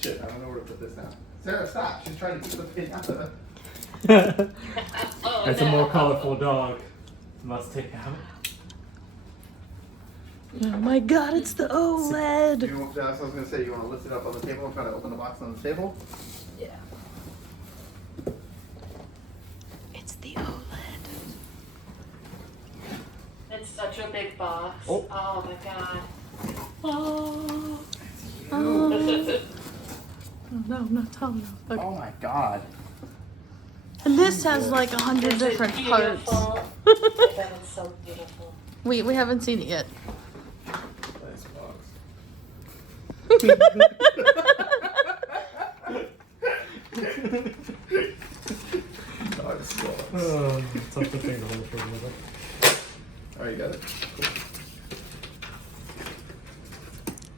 Shit, I don't know where to put this now. Sarah, stop. She's trying to keep the pin out of it. Oh, It's a more colorful dog. Must take out. Oh my god, it's the OLED. That's what I was going to say. You want to lift it up on the table and try to open the box on the table? Yeah. It's the OLED. It's such a big box. Oh. Oh my god. Oh. Ew. Oh no, not Tom. No. Okay. Oh my god. And this has like 100 Is it different parts. beautiful? I bet it's so beautiful. We haven't seen it yet. Nice box. Dog's box. Tough to think of for a minute. Alright, you got it. Cool.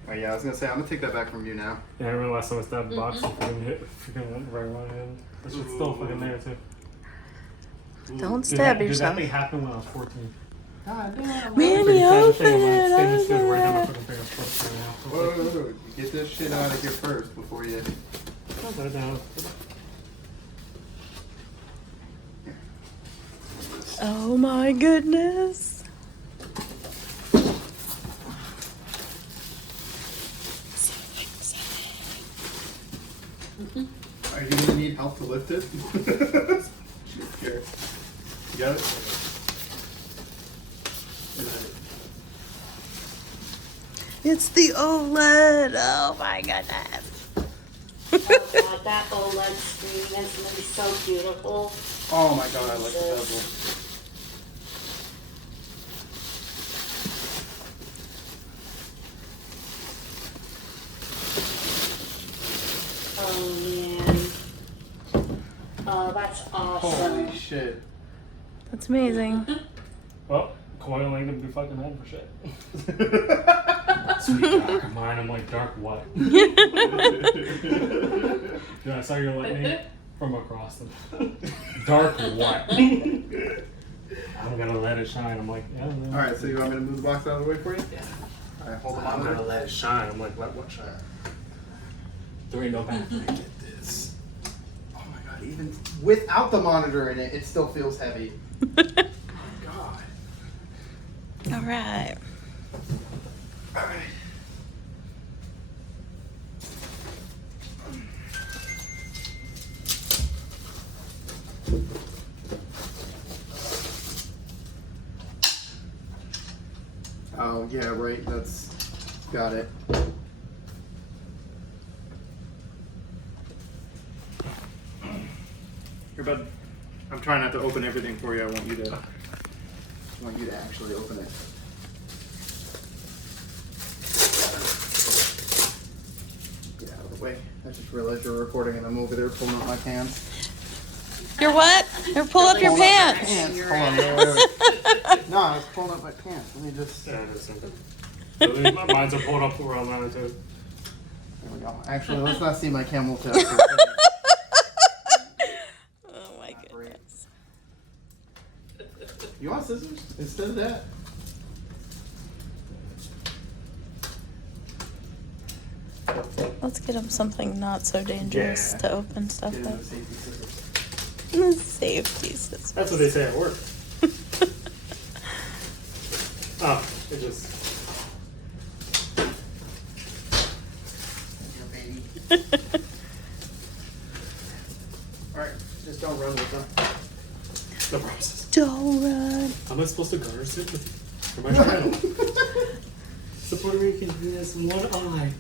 Alright, yeah, I was going to say, I'm going to take that back from you now. Yeah, I remember last time I stabbed the box and freaking hit freaking right in my hand. That shit's still fucking there too. Don't stab Did yourself. that thing happen when I was 14? God damn. Randy, open it. Stainless steel Open right down my it. fucking finger. Whoa, you get this shit out of here first before you... Put that down. Oh my goodness. Are you going to need help to lift it? She's scared. You got it? It's the OLED. Oh my goodness. Oh god, that OLED screen is gonna be so beautiful. Oh my god, I like the bezel. Oh man. Oh, that's awesome. Holy shit. That's amazing. Well, coil ain't gonna be fucking home for shit. Sweet dark of mine, I'm like dark white. Yeah, I saw your lightning from across them. Dark white. I'm gonna let it shine. I'm like, yeah. Man. Alright, so you want me to move the box out of the way for you? Yeah. Alright, hold the I'm gonna monitor. let it shine. I'm like, let what shine? There ain't no back. Get this. Oh my god, even without the monitor in it, it still feels heavy. God. All right. Alright. Oh, yeah, right, that's... Got it. Here, bud. I'm trying not to open everything for you. I want you to actually open it. Get out of the way. I just realized you're recording and I'm over there pulling out my pants. You're what? You're pull up your Pulling out my pants. Hold on, wait. No, I was pulling up my pants. Let me just... Yeah, it is something. So mine's are pulled up around there too. There we go. Actually, let's not see my camel toe. Oh my goodness. You want scissors instead of that? Let's get him something not so dangerous Yeah. to open stuff Get in the with. safety scissors. Safety scissors. That's what they say at work. Oh, it just. Your baby. Alright, just don't run with them. The process. Don't run. How am I supposed to garner sympathy for my child? The Puerto Rican has one eye.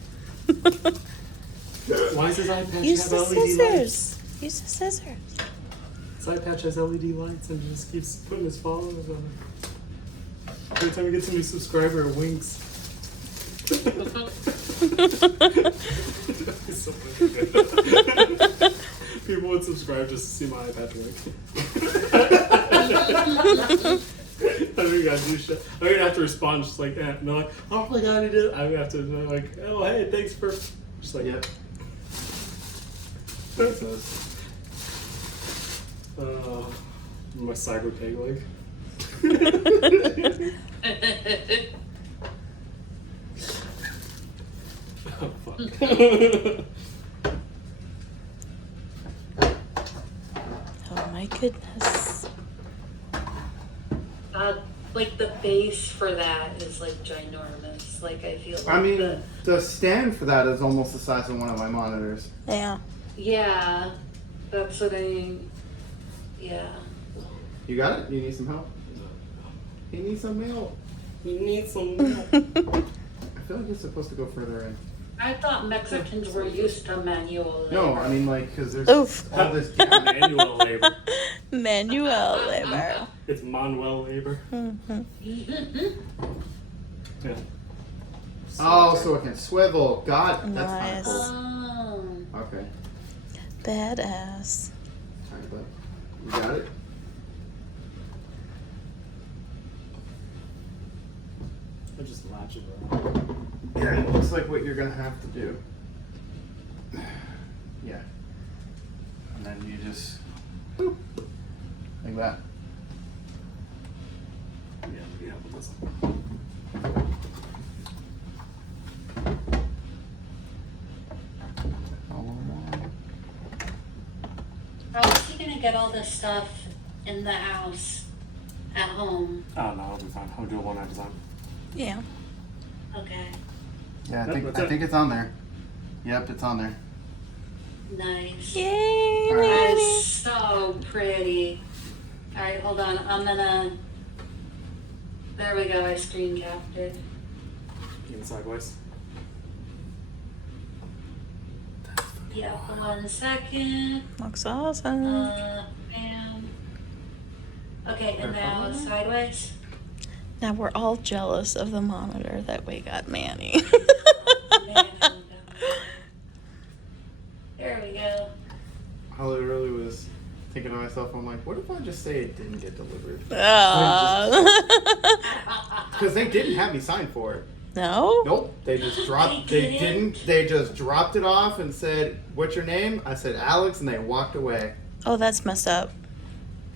Why does his eye patch Use have the LED lights? scissors. Use the scissors. His eye patch has LED lights and just keeps putting his followers on it. Every time he gets a new subscriber, it winks. It's so funny. People would subscribe just to see my eye patch wink. I don't even gotta do shit. I don't even have to respond just like that. And they're like, oh my god, he did. I have to they're like, oh hey, thanks for just like Yep. my cyber peg leg. Oh fuck. my goodness. Like the base for that is like ginormous. Like I feel like I mean, the stand for that is almost the size of one of my monitors. Yeah. yeah, that's what I, yeah. You got it? You need some help? You need some help. You need some. I feel like it's supposed to go further in. I thought Mexicans were used to manual labor. No, I mean like because there's Oof. all this. Manual labor. Manual labor. It's manual labor. Mhm. Yeah. Oh, so it can swivel. God, that's Nice. kind of Oh. cool. Okay, Badass. alright, but you got it. I just latch it around. Yeah, it looks like what you're gonna have to do. Yeah, and then you just boop, like that. Yeah, with this one. How is he gonna get all this stuff in the house at home? Oh no, I'll be fine. I'll do it one at a time. Yeah. Okay, Yeah, Yep, that's I it. think it's on there. Yep, it's on there. nice. Yay, All right. That Manny. is so pretty. All right, hold on. I'm gonna. There we go. I screen capped it. Even sideways. Yeah, 1 second. Looks awesome. Bam. Okay, and now it's sideways. Now we're all jealous of the monitor that we got Manny. There we go. I literally was thinking to myself, I'm like, what if I just say it didn't get delivered? Because they didn't have me sign for it. No? Nope. They just dropped. They They didn't. They just dropped it off and said, "What's your name?" I said Alex, and they walked away. Oh, that's messed up.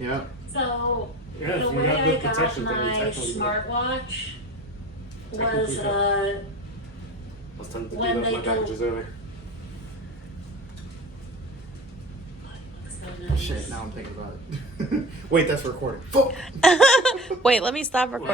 Yeah. So Yeah, the if you way got I good got protection, then my technically good. smartwatch Technically was good. I was tempted to do when that with they my packages earlier. so nice. Shit. Now I'm thinking about it. Wait, that's recording. Fuck. Wait, let me stop recording.